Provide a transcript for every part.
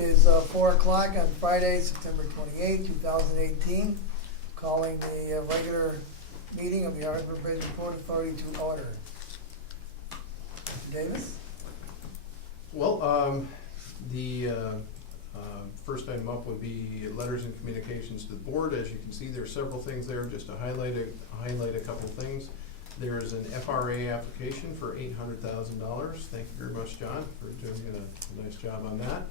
it is 4 o'clock on Friday, September 28, 2018. Calling the regular meeting of the Augsburg Bridge and Port Authority to order. Mr. Davis? Well, the first item up would be letters and communications to the board. As you can see, there are several things there. Just to highlight a couple of things. There is an FRA application for $800,000. Thank you very much, John, for doing a nice job on that.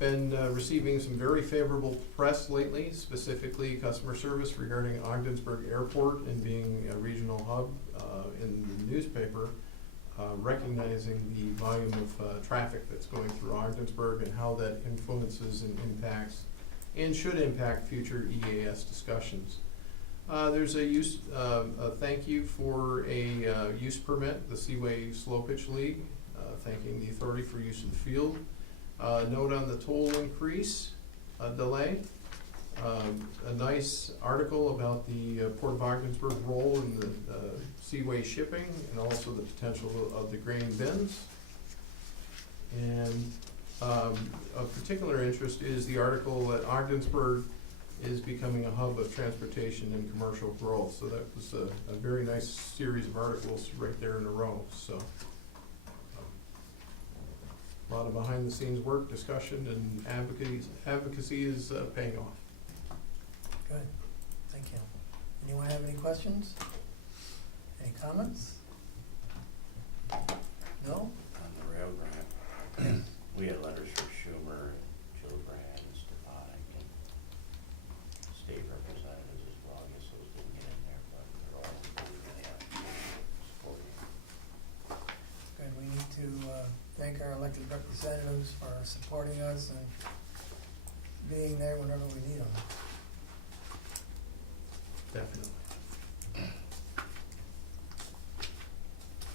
Been receiving some very favorable press lately, specifically customer service regarding Ogdensburg Airport and being a regional hub in the newspaper, recognizing the volume of traffic that's going through Ogdensburg and how that influences and impacts and should impact future EAS discussions. There's a thank you for a use permit, the Seaway Slow Pitch League, thanking the authority for use of the field. Note on the toll increase delay. A nice article about the Port of Ogdensburg role in the seaway shipping and also the potential of the grain bins. And of particular interest is the article that Ogdensburg is becoming a hub of transportation and commercial growth. So that was a very nice series of articles right there in a row. So a lot of behind the scenes work, discussion, and advocacy is paying off. Good, thank you. Anyone have any questions? Any comments? No? On the rail grant, we had letters from Schumer, Gillibrand, and Stefanik, and state representatives as well. I guess those didn't get in there, but they're all really supporting. Good, we need to thank our elected representatives for supporting us and being there whenever we need them. Definitely.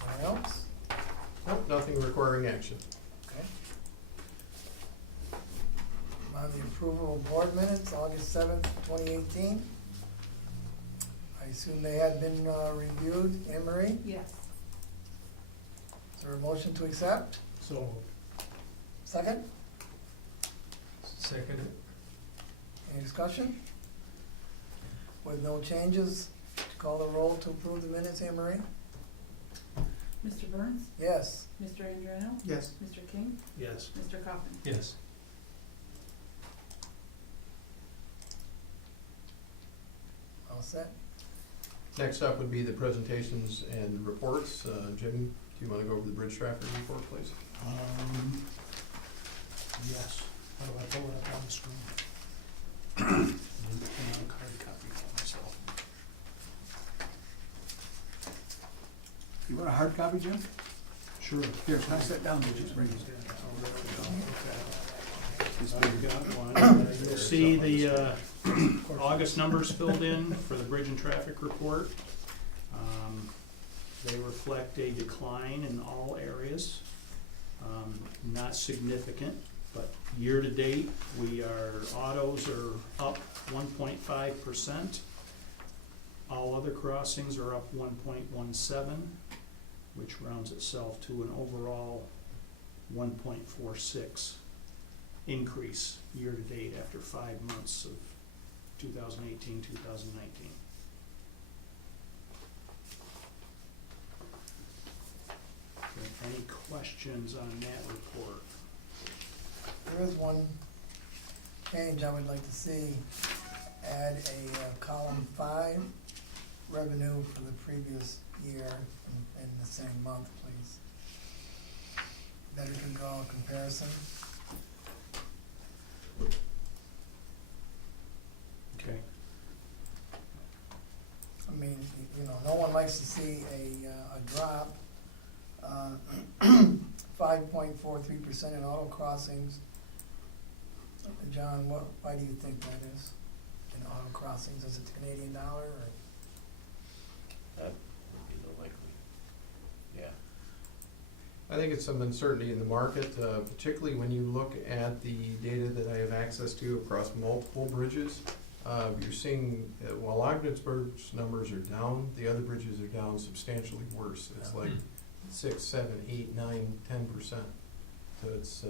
Anyone else? Nope, nothing requiring action. Okay. On the approval of board minutes, August 7th, 2018. I assume they had been reviewed. Anne Marie? Yes. Is there a motion to accept? So, Second? second. Any discussion? With no changes, call the roll to approve the minutes, Anne Marie? Mr. Burns? Yes. Mr. Andriano? Yes. Mr. King? Yes. Mr. Kaufman? Yes. All set? Next up would be the presentations and reports. Jim, do you want to go over the bridge traffic report, please? Yes. How do I pull it up on the screen? I have a hard copy for myself. You want a hard copy, Jim? Sure. Here, pass that down, would you? I've got one. You'll see the August numbers filled in for the bridge and traffic report. They reflect a decline in all areas. Not significant, but year to date, autos are up 1.5%. All other crossings are up 1.17, which rounds itself to an overall 1.46 increase year to date after 5 months of 2018, 2019. Any questions on that report? There is one change I would like to see. Add a column 5, revenue for the previous year in the same month, please. Better to draw a comparison. Okay. I mean, you know, no one likes to see a drop. 5.43% in auto crossings. John, why do you think that is in auto crossings? Is it the Canadian dollar or? That would be the likely, yeah. I think it's some uncertainty in the market, particularly when you look at the data that I have access to across multiple bridges. You're seeing, while Ogdensburg's numbers are down, the other bridges are down substantially worse. It's like 6, 7, 8, 9, 10%. So it's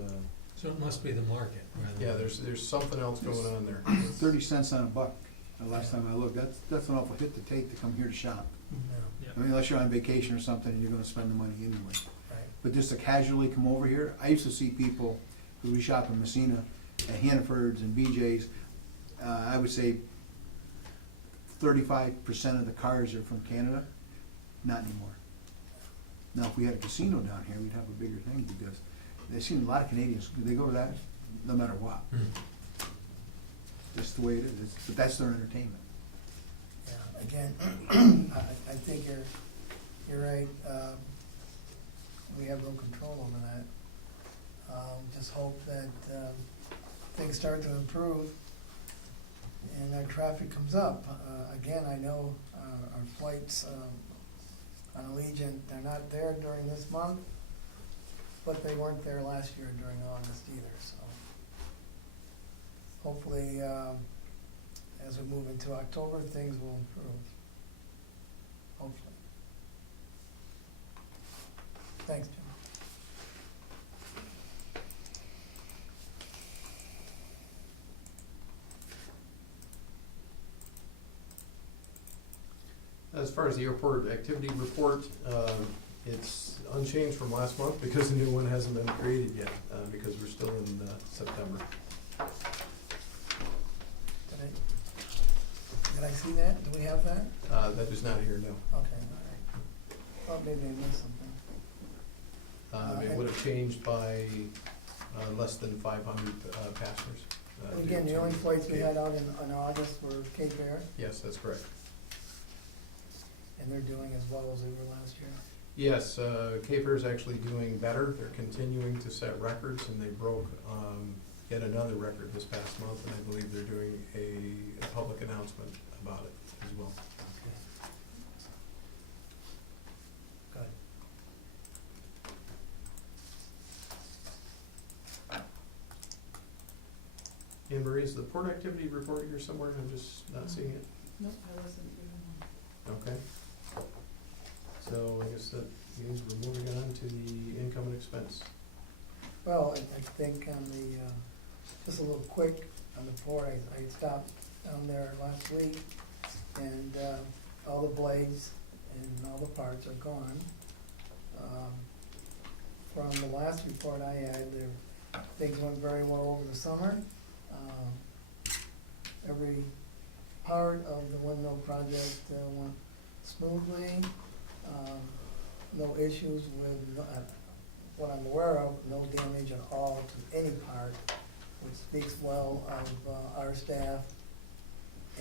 So it must be the market rather Yeah, than. there's something else going on there. 30 cents on a buck, the last time I looked, that's an awful hit to take to come here to shop. No, I mean, unless you're on vacation or something, and you're gonna spend the money anyway. right. But just to casually come over here, I used to see people who would shop in Messina at Hannaford's and BJ's. I would say 35% of the cars are from Canada, not anymore. Now, if we had a casino down here, we'd have a bigger thing, because I've seen a lot of Canadians, they go to that no matter what. That's the way it is, but that's their entertainment. Yeah, again, I think you're right, we have no control over that. Just hope that, things start to improve and our traffic comes up. Again, I know, our flights, on Allegiant, they're not there during this month, but they weren't there last year during August either, so. Hopefully, as we move into October, things will improve. Hopefully. Thanks, Jim. As far as the airport activity report, it's unchanged from last month because the new one hasn't been created yet, because we're still in September. Did I see that? Do we have that? That is not here, no. Okay, all right. Thought maybe I missed something. It would have changed by less than 500 passengers. Again, the only flights we had out in August were Cape Air, Yes, that's correct. and they're doing as well as they were last year. Yes, Cape Air is actually doing better. They're continuing to set records, and they broke yet another record this past month, and I believe they're doing a public announcement about it as well. Good. Anne Marie, is the port activity report here somewhere? I'm just not seeing it. Nope, I wasn't doing Okay. So I guess that means we're moving on to the income and expense. Well, I think on the, just a little quick on the port, I stopped down there last week, and all the blades and all the parts are gone. From the last report I had, things went very well over the summer. Every part of the windmill project went smoothly. No issues with, what I'm aware of, no damage at all to any part, which speaks well of our staff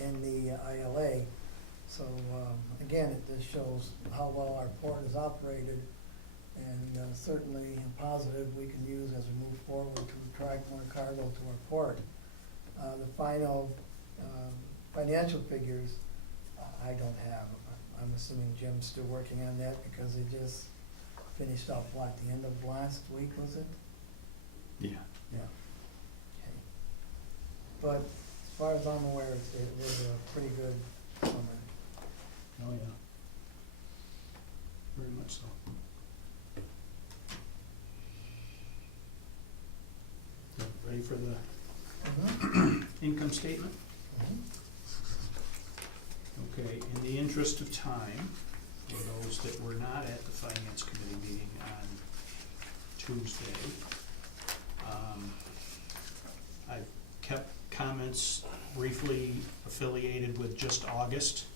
and the ILA. So, again, it just shows how well our port is operated, and certainly a positive we can use as we move forward to attract more cargo to our port. The final financial figures, I don't have. I'm assuming Jim's still working on that because they just finished up, what, the end of last week, was it? Yeah. Yeah. Okay. But as far as I'm aware, it was a pretty good summer. Oh, yeah. Very much so. Ready for the income statement? Okay, in the interest of time, for those that were not at the Finance Committee meeting on Tuesday, I've kept comments briefly affiliated with just August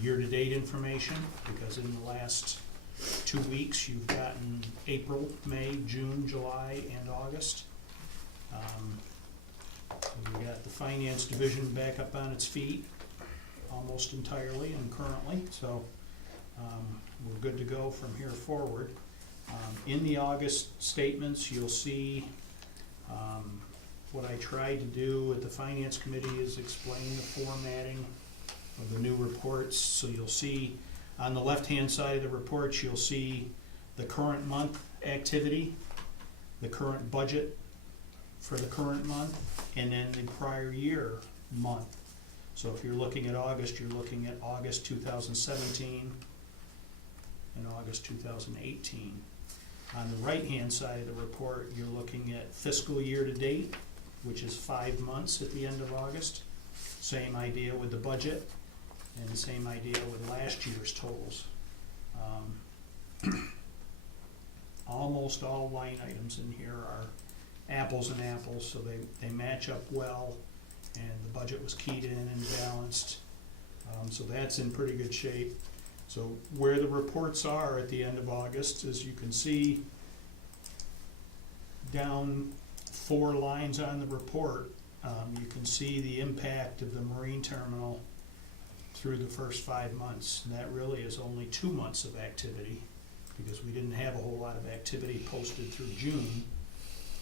year-to-date information, because in the last 2 weeks, you've gotten April, May, June, July, and August. We got the Finance Division back up on its feet almost entirely and currently, so we're good to go from here forward. In the August statements, you'll see what I tried to do at the Finance Committee is explain the formatting of the new reports. So you'll see on the left-hand side of the reports, you'll see the current month activity, the current budget for the current month, and then the prior year month. So if you're looking at August, you're looking at August 2017 and August 2018. On the right-hand side of the report, you're looking at fiscal year-to-date, which is 5 months at the end of August. Same idea with the budget, and the same idea with last year's totals. Almost all line items in here are apples and apples, so they match up well, and the budget was keyed in and balanced. So that's in pretty good shape. So where the reports are at the end of August, as you can see, down 4 lines on the report, you can see the impact of the marine terminal through the first 5 months. And that really is only 2 months of activity, because we didn't have a whole lot of activity posted through June.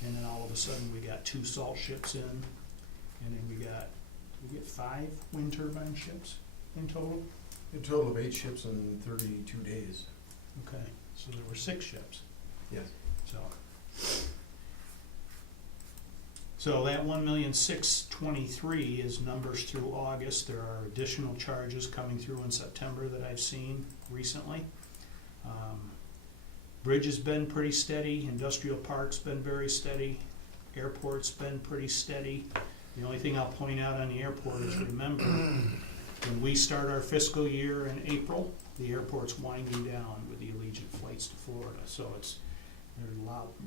And then all of a sudden, we got 2 salt ships in, and then we get 5 wind turbine ships in total? A total of 8 ships in 32 days. Okay, so there were 6 ships. Yes. So that 1,623,000 is numbers through August. There are additional charges coming through in September that I've seen recently. Bridge has been pretty steady, industrial park's been very steady, airport's been pretty steady. The only thing I'll point out on the airport is, remember, when we start our fiscal year in April, the airport's winding down with the Allegiant flights to Florida. So there's a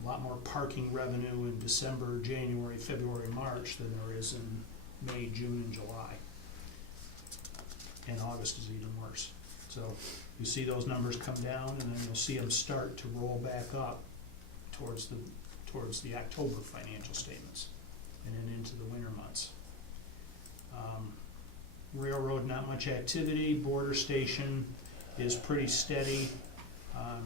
lot more parking revenue in December, January, February, March than there is in May, June, and July. And August is even worse. So you see those numbers come down, and then you'll see them start to roll back up towards the October financial statements, and then into the winter months. Railroad, not much activity. Border station is pretty steady.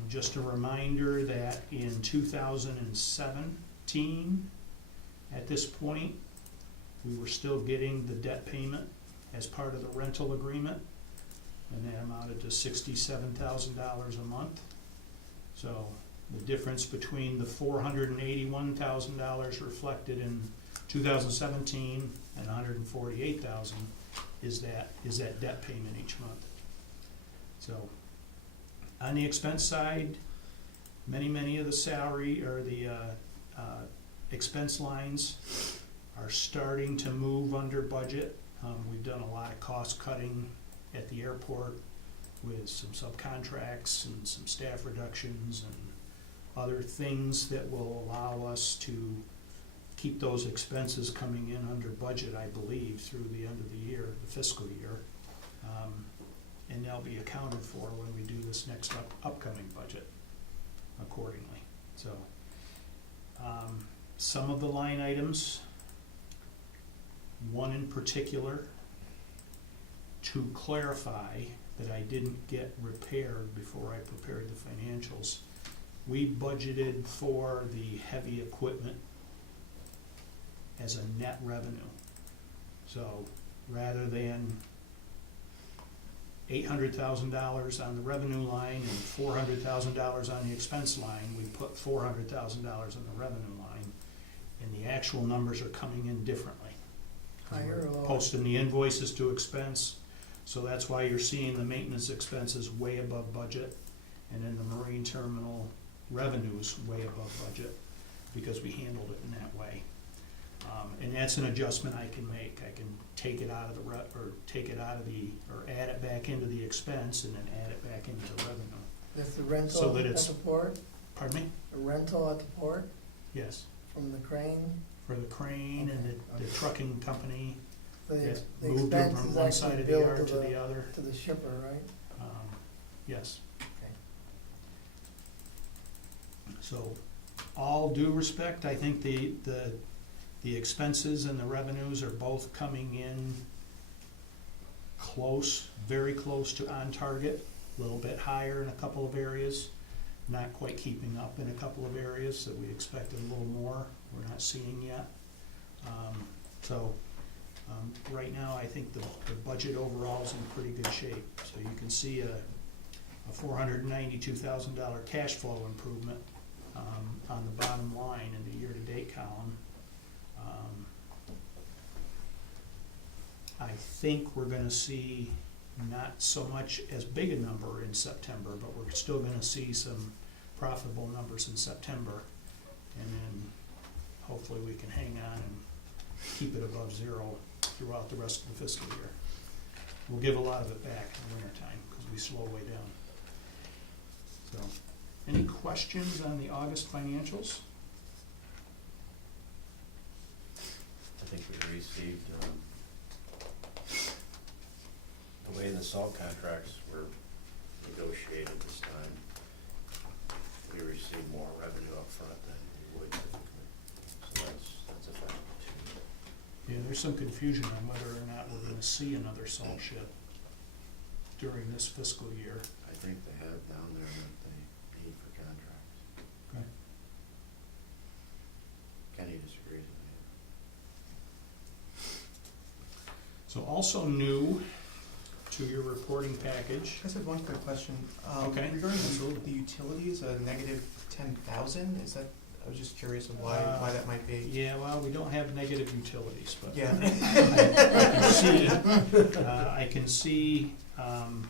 Just a reminder that in 2017, at this point, we were still getting the debt payment as part of the rental agreement, and that amounted to $67,000 a month. So the difference between the $481,000 reflected in 2017 and $148,000 is that debt payment each month. So on the expense side, many of the salary or the expense lines are starting to move under budget. We've done a lot of cost cutting at the airport with some subcontracts and some staff reductions and other things that will allow us to keep those expenses coming in under budget, I believe, through the end of the year, the fiscal year. And they'll be accounted for when we do this next upcoming budget accordingly. So some of the line items, one in particular, to clarify that I didn't get repaired before I prepared the financials, we budgeted for the heavy equipment as a net revenue. So rather than $800,000 on the revenue line and $400,000 on the expense line, we put $400,000 on the revenue line, and the actual numbers are coming in differently. Higher or lower? Posting the invoices to expense, so that's why you're seeing the maintenance expenses way above budget, and then the marine terminal revenues way above budget, because we handled it in that way. And that's an adjustment I can make. I can take it out of or add it back into the expense and then add it back into the revenue. That's the So rental that at it's- the port? Pardon me? The rental at the port Yes, from the crane? for the crane and the trucking company. The Yes, the moved it expense from is one side actually of the billed yard to the other. to the shipper, right? Yes. Okay. So, all due respect, I think the expenses and the revenues are both coming in close, very close to on target, a little bit higher in a couple of areas, not quite keeping up in a couple of areas that we expected a little more, we're not seeing yet. Right now, I think the budget overall is in pretty good shape. So you can see a $492,000 cash flow improvement on the bottom line in the year-to-date column. I think we're gonna see not so much as big a number in September, but we're still gonna see some profitable numbers in September, and then hopefully we can hang on and keep it above zero throughout the rest of the fiscal year. We'll give a lot of it back in the wintertime, because we slow way down. So, any questions on the August financials? I think we received, the way the salt contracts were negotiated this time, we received more revenue up front than we would typically. So that's a factor too. Yeah, there's some confusion on whether or not we're gonna see another salt shed during this fiscal year. I think they have down there that they need for contracts. Okay. Kenny disagrees with me. So also new to your reporting package. I just have one quick question. Okay. Regarding the utilities, a negative 10,000, is that, I was just curious of why that might be. Yeah, well, we don't have negative utilities, but Yeah. I can see, and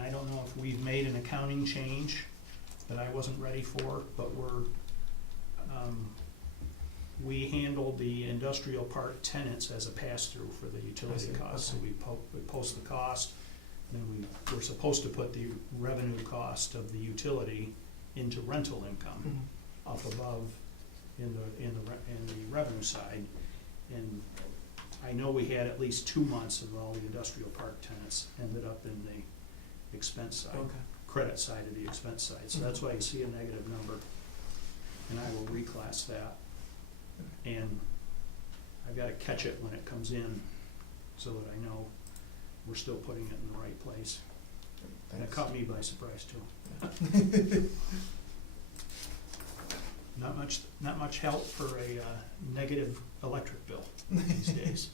I don't know if we've made an accounting change that I wasn't ready for, but we handle the industrial park tenants as a pass-through for the utility I see, costs. So okay. we post the cost, then we're supposed to put the revenue cost of the utility into rental income Mhm. up above in the revenue side. And I know we had at least 2 months of all the industrial park tenants ended up in the expense side, Okay. credit side of the expense side. So that's why you see a negative number. And I will reclass that. And I've gotta catch it when it comes in so that I know we're still putting it in the right place. And it Thanks. caught me by surprise too. Not much help for a negative electric bill these days.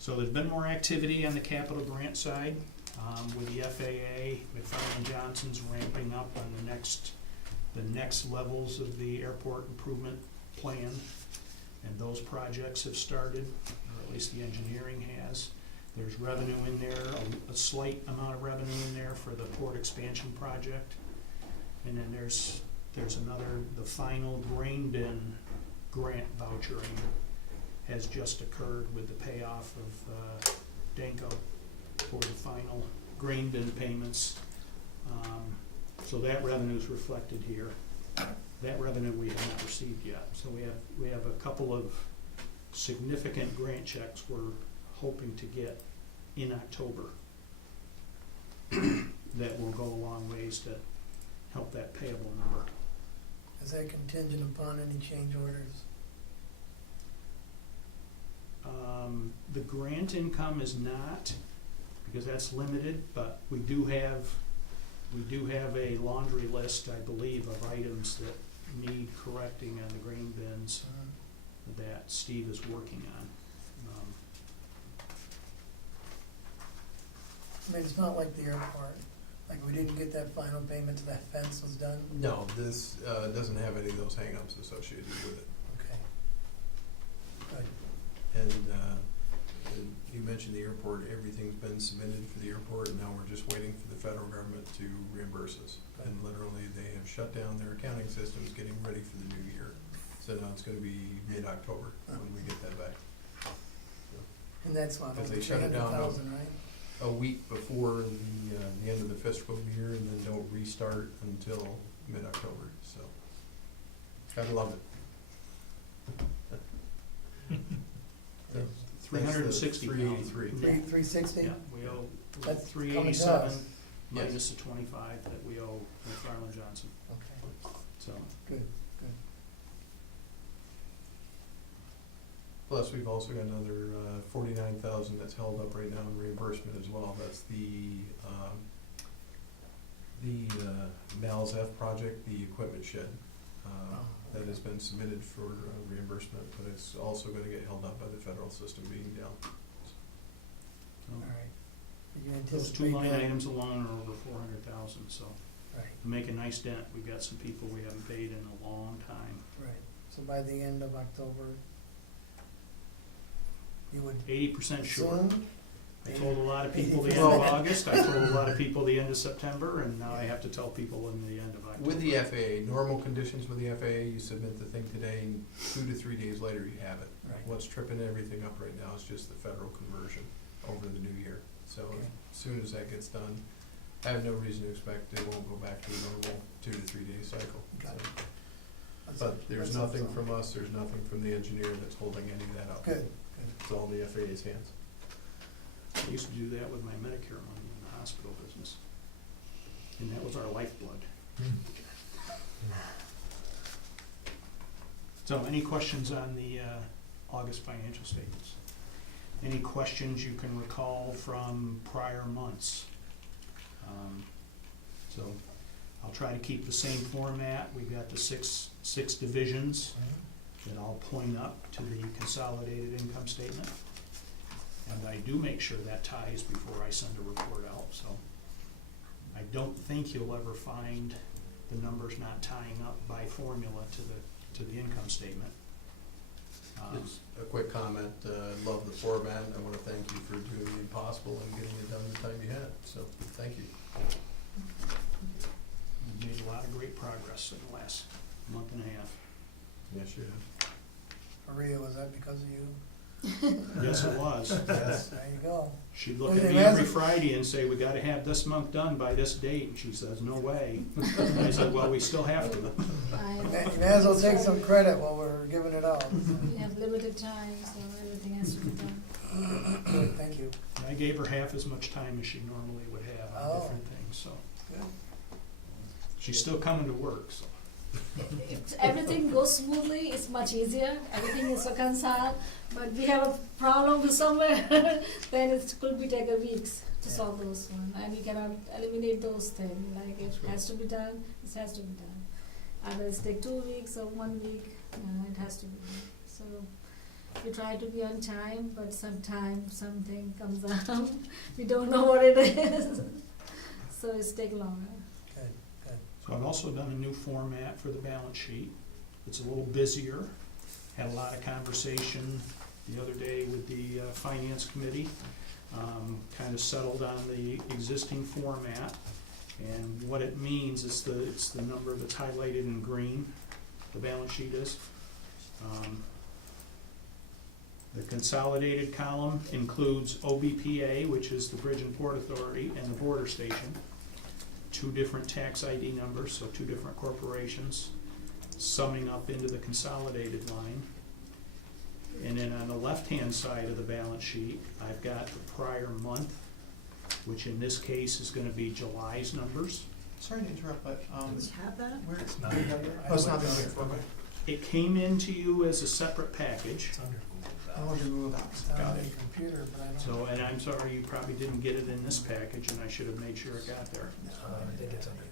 So there's been more activity on the capital grant side, with the FAA, McFarland Johnson's ramping up on the next levels of the airport improvement plan. And those projects have started, or at least the engineering has. There's revenue in there, a slight amount of revenue in there for the port expansion project. And then there's another, the final grain bin grant vouchering has just occurred with the payoff of Danko for the final grain bin payments. So that revenue is reflected here. That revenue we have not received yet. So we have a couple of significant grant checks we're hoping to get in October that will go a long ways to help that payable number. Is that contingent upon any change orders? The grant income is not, because that's limited, but we do have a laundry list, I believe, of items that need correcting on the grain bins that Steve is working on. I mean, it's not like the airport, like we didn't get that final payment till that fence was done. No, this doesn't have any of those hang-ups associated with it. Okay. Good. And you mentioned the airport, everything's been submitted for the airport, and now we're just waiting for the federal government to reimburse us. And literally, they have shut down their accounting systems, getting ready for the new year. So now it's gonna be mid-October when we get that back. And that's what, Because over they shut it down 300,000, right? a week before the end of the fiscal year, and then don't restart until mid-October, so. Gotta love it. So, 360,000. 383. Yeah. 360? Yeah, we owe That's coming to 387 us. minus the 25 that we owe McFarland Johnson, Okay, so. good, good. Plus, we've also got another 49,000 that's held up right now in reimbursement as well. That's the Mal's F project, the equipment shed. That has been submitted for reimbursement, but it's also gonna get held up by the federal system being down. All right. But you Those two anticipate line that? items alone are over 400,000, so Right, to make a nice dent. We've got some people we haven't paid in a long time. right. So by the end of October, you would 80% sure. assume? I told a lot of people the end of August, I told a lot of people the end of September, and now I have to tell people in the end of October. With the FAA, normal conditions with the FAA, you submit the thing today, and 2 to 3 days later, you have it. Right. What's tripping everything up right now is just the federal conversion over the new year. So Okay. as soon as that gets done, I have no reason to expect it won't go back to a normal 2 to 3 day cycle. Got it. So- That's- But there's that's nothing awesome. from us, there's nothing from the engineer that's holding any of that up. Good, good. It's all in the FAA's hands. I used to do that with my Medicare money in the hospital business, and that was our lifeblood. So, any questions on the August financial statements? Any questions you can recall from prior months? So, I'll try to keep the same format. We've got the six divisions that all point up to the consolidated income statement. And I do make sure that ties before I send a report out, so. I don't think you'll ever find the numbers not tying up by formula to the income statement. Just a quick comment, love the format, I wanna thank you for doing the impossible and getting it done the time you had, so thank you. We've made a lot of great progress in the last month and a half. Yes, you have. Maria, was that because of you? Yes, it was. Yes. There you go. She'd look Well, at they me every hasn't- Friday and say, we gotta have this month done by this date, and she says, no way. And I said, well, we still have to. You may as well take some credit while we're giving it out. We have limited time, so everything has to be done. Good, thank you. And I gave her half as much time as she normally would have on Oh. different things, so. Good. She's still coming to work, so. If everything goes smoothly, it's much easier, everything is reconciled, but we have a problem with somewhere, then it could be take a weeks to solve those one, and we cannot eliminate those things, like if it has to be done, it has to be done. Either it's take 2 weeks or 1 week, it has to be done, so we try to be on time, but sometimes something comes out, we don't know what it is, so it's take longer. Good, good. So I've also done a new format for the balance sheet. It's a little busier. Had a lot of conversation the other day with the finance committee. Kind of settled on the existing format. And what it means is it's the number that's highlighted in green, the balance sheet is. The consolidated column includes OBPA, which is the Bridge and Port Authority, and the border station. 2 different tax ID numbers, so 2 different corporations, summing up into the consolidated line. And then on the left-hand side of the balance sheet, I've got the prior month, which in this case is gonna be July's numbers. Sorry to interrupt, but, Have that? where, It's oh, not it's not there, okay. It came into you as a separate package, Oh, your Google Docs, It's on got the it. computer, but I don't. so, and I'm sorry, you probably didn't get it in this package, and I should have made sure it got there. I think it's under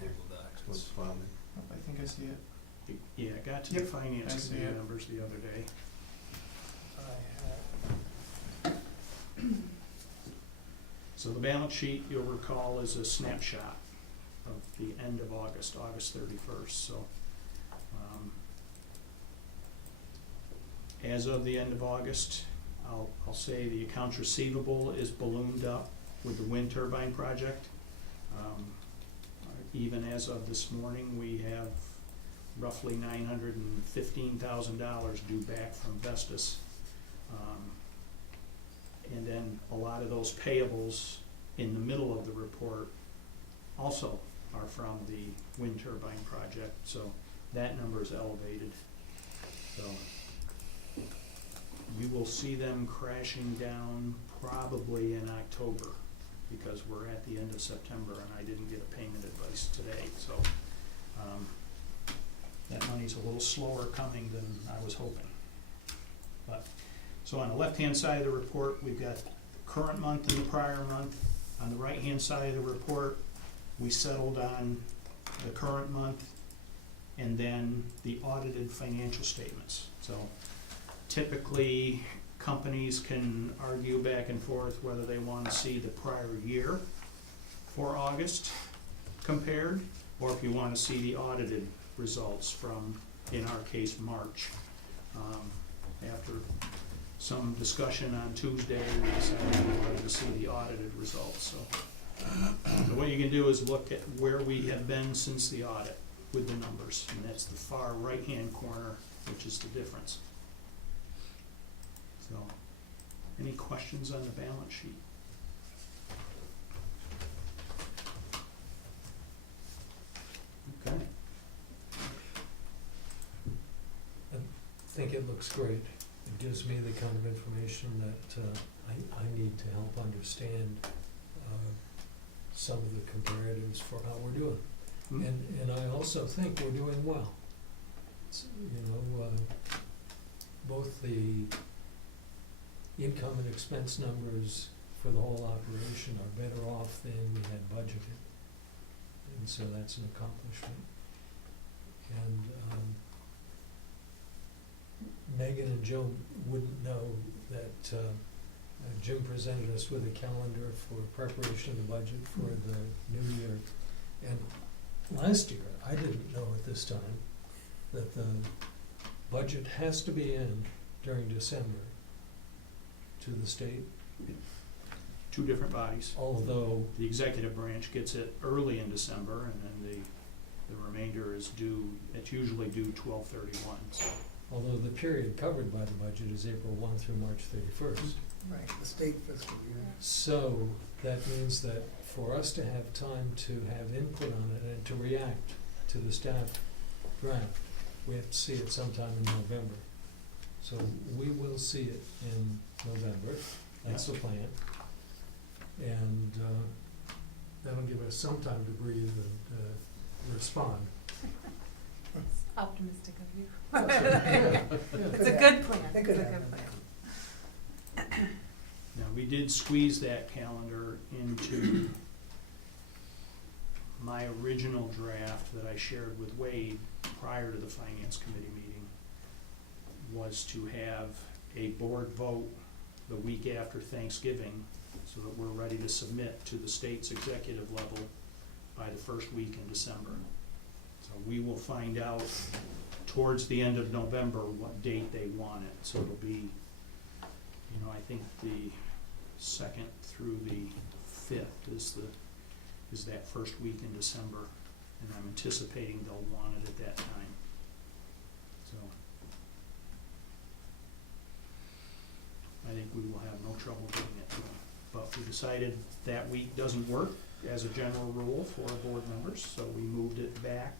What's fun? Oh, I think I see it. Yeah, it got to the Yep, I finance see committee it. numbers the other day. So the balance sheet, you'll recall, is a snapshot of the end of August, August 31st, so. As of the end of August, I'll say the accounts receivable is ballooned up with the wind turbine project. Even as of this morning, we have roughly $915,000 due back from Vestas. And then a lot of those payables in the middle of the report also are from the wind turbine project, so that number is elevated. So you will see them crashing down probably in October, because we're at the end of September and I didn't get a payment advice today, so that money's a little slower coming than I was hoping. But so on the left-hand side of the report, we've got the current month and the prior month. On the right-hand side of the report, we settled on the current month and then the audited financial statements. So typically, companies can argue back and forth whether they want to see the prior year for August compared, or if you want to see the audited results from, in our case, March. After some discussion on Tuesday, we decided we wanted to see the audited results, so. So what you can do is look at where we have been since the audit with the numbers, and that's the far right-hand corner, which is the difference. So, any questions on the balance sheet? Okay. I think it looks great. It gives me the kind of information that I need to help understand some of the comparatives for how we're doing. And I also think we're doing well. Both the income and expense numbers for the whole operation are better off than we had budgeted. And so that's an accomplishment. And Megan and Joe wouldn't know that Jim presented us with a calendar for preparation of the budget for the new year. And last year, I didn't know at this time that the budget has to be in during December to the state, Two different bodies. although The executive branch gets it early in December, and then the remainder is due, it's usually due 12/31, so. although the period covered by the budget is April 1 through March 31st. Right, the state fiscal year. So that means that for us to have time to have input on it and to react to the staff draft, we have to see it sometime in November. So we will see it in November, that's the plan. And that'll give us some time to breathe and respond. Optimistic of you. Yeah. It's a good plan. It It's could a happen. good plan. Now, we did squeeze that calendar into my original draft that I shared with Wade prior to the Finance Committee meeting, was to have a board vote the week after Thanksgiving, so that we're ready to submit to the state's executive level by the first week in December. So we will find out towards the end of November what date they want it, so it'll be, I think the 2nd through the 5th is that first week in December, and I'm anticipating they'll want it at that time. So I think we will have no trouble getting it to them. But we decided that week doesn't work as a general rule for board members, so we moved it back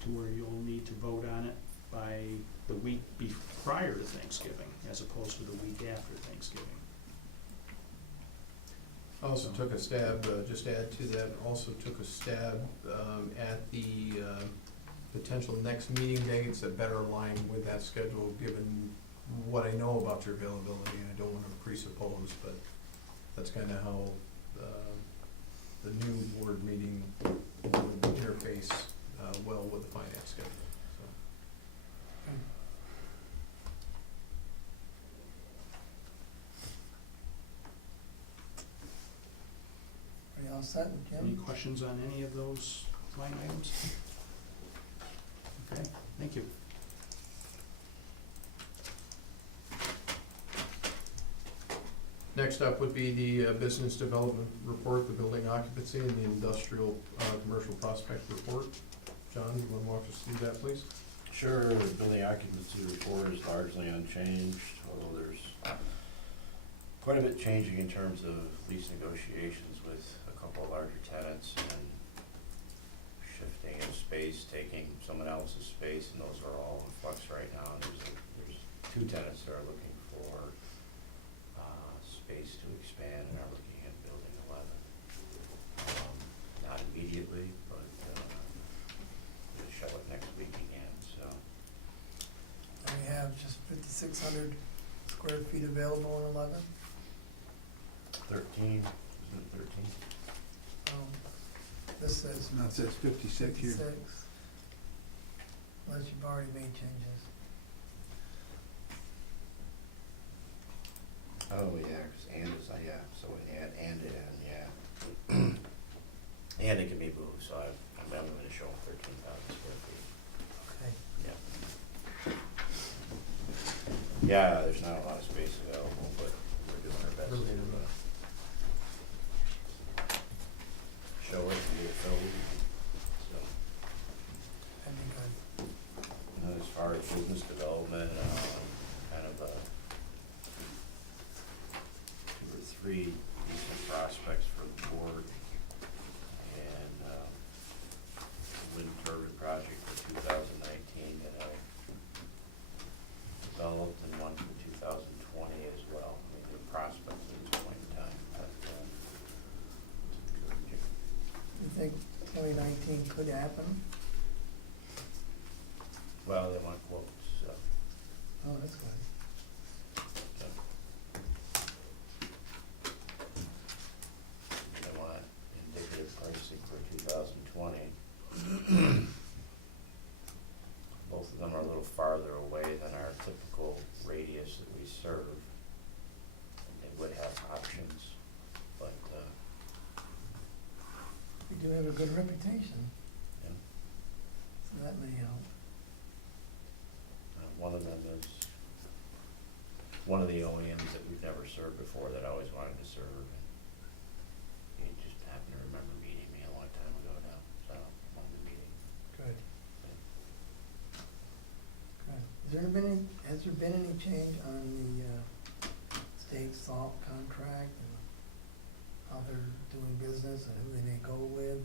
to where you'll need to vote on it by the week prior to Thanksgiving, as opposed to the week after Thanksgiving. I also took a stab, just to add to that, also took a stab at the potential next meeting dates that better align with that schedule, given what I know about your availability. I don't want to presuppose, but that's kind of how the new board meeting would interface well with the finance schedule. So. Are you all set, Any Jim? questions on any of those line items? Okay, thank you. Next up would be the business development report, the building occupancy, and the industrial commercial prospect report. John, you want to walk us through that, please? Sure, the building occupancy report is largely unchanged, although there's quite a bit changing in terms of lease negotiations with a couple of larger tenants and shifting of space, taking someone else's space, and those are all in flux right now. And there's 2 tenants that are looking for space to expand and are looking at building 11. Not immediately, but we'll show it next week again, so. And we have just 5,600 square feet available in 11. 13, isn't it 13? This says No, it says 56 here. 56. Unless you've already made changes. Oh, yeah, because and is, yeah, so we add and in, yeah. And it can be moved, so I'm going to show 13,000 square feet. Okay. Yeah. Yeah, there's not a lot of space far as business development, kind of two or three decent prospects for the board. And wind turbine project for 2019 that I developed, and one for 2020 as well. I mean, they're prospects at this point in time, but it's encouraging. You think 2019 could happen? Well, they want quotes, so. Oh, that's good. They want indicative pricing for 2020. Both of them are a little farther away than our typical radius that we serve. And they would have options, but, We do have a good reputation, yeah. so that may help. One of them is one of the OEMs that we've never served before that I always wanted to serve. And he just happened to remember meeting me a long time ago now, so I wanted to meet him. Good. Good. Has there been any change on the state salt contract and how they're doing business and who they may go with?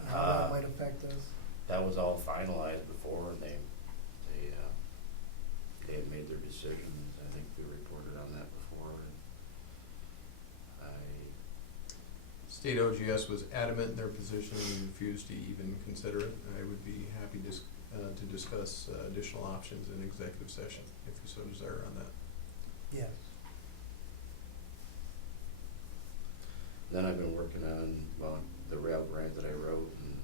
And how that might affect us? That was all finalized before, and they had made their decisions. I think we reported on that before, and State OGS was adamant in their position and refused to even consider it. I would be happy to discuss additional options in executive session, if you so desire on that. Yes. then I've been working on, well, the rail grant that I wrote, and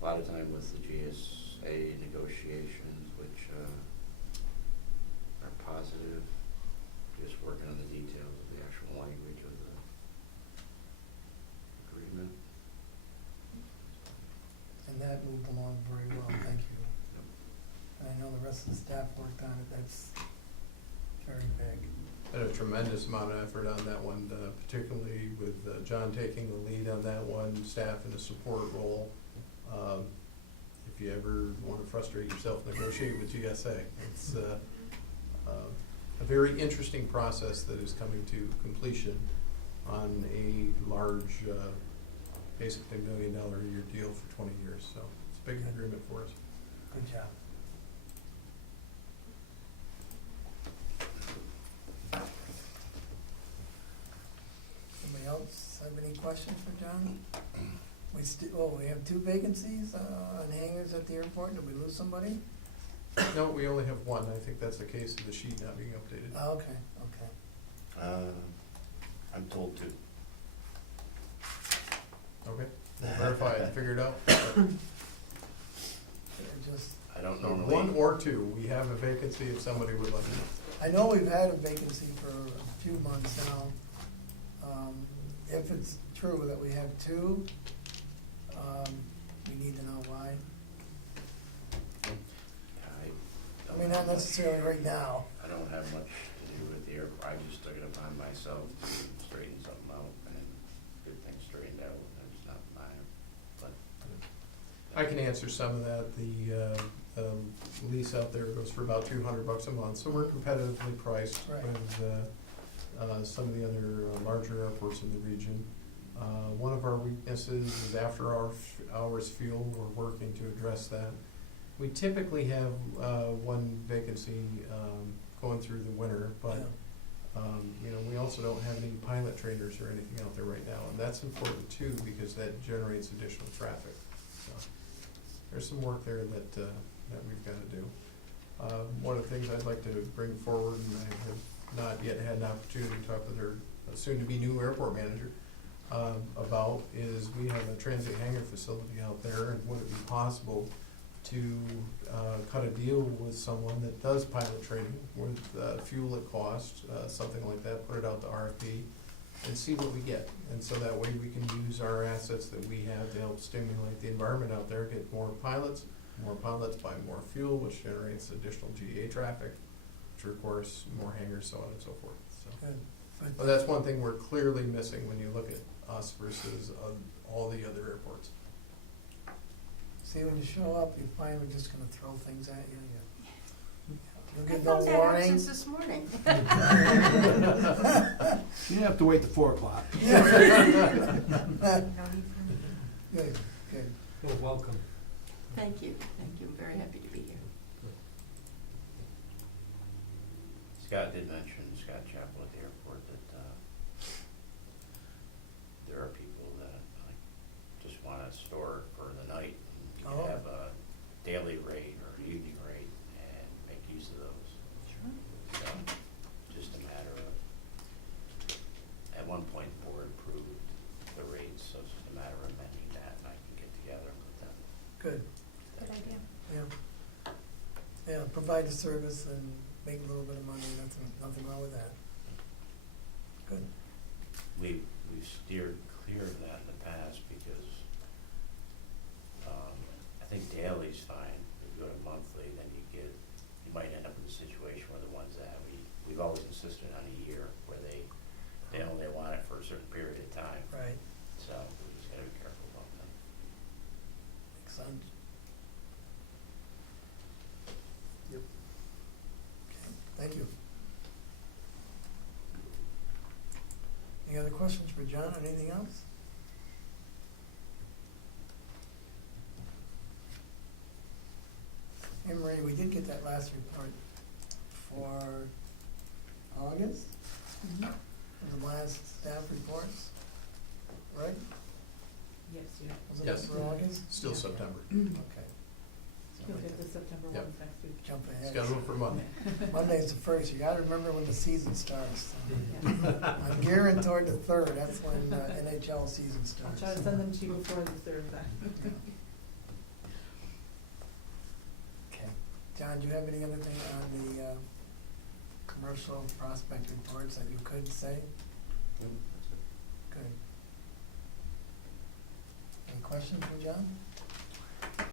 a lot of time with the GSA negotiations, which are positive, just working on the details of the actual language of the agreement. And that moved along very well, thank you. And I know the rest of the staff worked on it, that's very big. Had a tremendous amount of effort on that one, particularly with John taking the lead on that one, staff in a support role. If you ever want to frustrate yourself, negotiate with GSA. It's a very interesting process that is coming to completion on a large, basically $1 million a year deal for 20 years. So it's a big agreement for us. Good job. Anybody else have any questions for John? We have 2 vacancies on hangars at the airport. Did we lose somebody? No, we only have one. I think that's the case of the sheet not being updated. Oh, okay. I'm told to. Okay, we'll verify it and figure it out. Just, I don't So normally. 1 or 2, we have a vacancy if somebody would like to. I know we've had a vacancy for a few months now. If it's true that we have 2, we need to know why. I mean, not necessarily right now. I don't have much to do with the airport. I just took it upon myself to straighten something out and get things straightened out. It's not mine, but. I can answer some of that. The lease out there goes for about $200 a month, so we're competitively priced Right. with some of the other larger airports in the region. One of our weaknesses is after hours fuel. We're working to address that. We typically have 1 vacancy going through the winter, but we also don't have any pilot trainers or anything out there right now, and that's important too because that generates additional traffic. So there's some work there that we've got to do. One of the things I'd like to bring forward, and I have not yet had an opportunity to talk with our soon-to-be new airport manager about, is we have a transit hangar facility out there, and would it be possible to cut a deal with someone that does pilot training with fuel at cost, something like that, put it out to RFP, and see what we get. And so that way we can use our assets that we have to help stimulate the environment out there, get more pilots buy more fuel, which generates additional GA traffic, which requires more hangars, so on and so forth. So. Good. But that's one thing we're clearly missing when you look at us versus all the other airports. See, when you show up, you find we're just gonna throw things at you. You'll I get no found that out warning. since this morning. You didn't have to wait till 4 o'clock. No need for me. Good, good. Well, welcome. Thank you, I'm very happy to be here. Scott did mention, Scott Chapel at the airport, that, there are people that, like, just wanna store for the night. You Oh. can have a daily rate or an evening rate and make use of those. So, just a matter of, at one point, the board approved the rates, so it's just a matter of amending that, and I can get together with them. Good, Good idea. yeah. Yeah, provide the service and make a little bit of money, nothing wrong with that. Good. We've steered clear of that in the past because, I think daily's fine. If you go to monthly, then you might end up in a situation where the ones that we've always insisted on a year, where they only want it for a certain period of time. Right, So we just gotta be careful about that. makes sense. Yep. Okay, thank you. Any other questions for John, or anything else? Hey Marie, we did get that last report for August, the last staff reports, right? Yes, yeah. Was it Yes. for August? Still September. Okay. You'll get the September Yep. ones next week. Jump ahead. Scheduled for Monday. Monday's the first, you gotta remember when the season starts. Yeah. I'm gearing toward the third, that's when NHL season I'll starts. try to send them to you before the third then. Okay. John, do you have any other thing on the commercial prospect reports that you could say? Good. Any questions for John?